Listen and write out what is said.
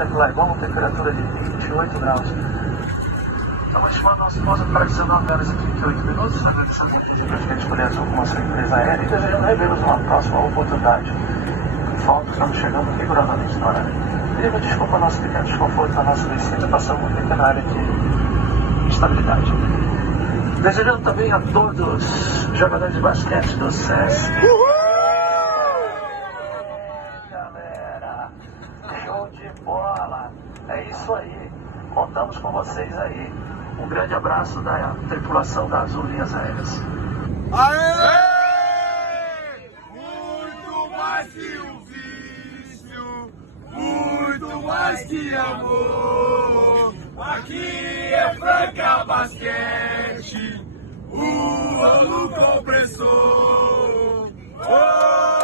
tempo lá igual, uma temperatura de 28 graus. Estamos chamando a esposa para 19 horas e 38 minutos, agradecendo muito de praticamente escolher como a sua empresa aérea e desejando revê-los numa próxima oportunidade. Falta, estamos chegando rigorosamente na hora. Pedimos desculpa ao nosso pequeno desconforto, a nossa descida, passamos uma pequena área de instabilidade. Desejando também a todos os jogadores de basquete do SESC. Galera, show de bola! É isso aí, contamos com vocês aí. Um grande abraço da tripulação da Azul Linhas Aéreas. Aê! Muito mais que um vício, muito mais que amor. Aqui é Franca Basquete, o rolo compressor. Oh!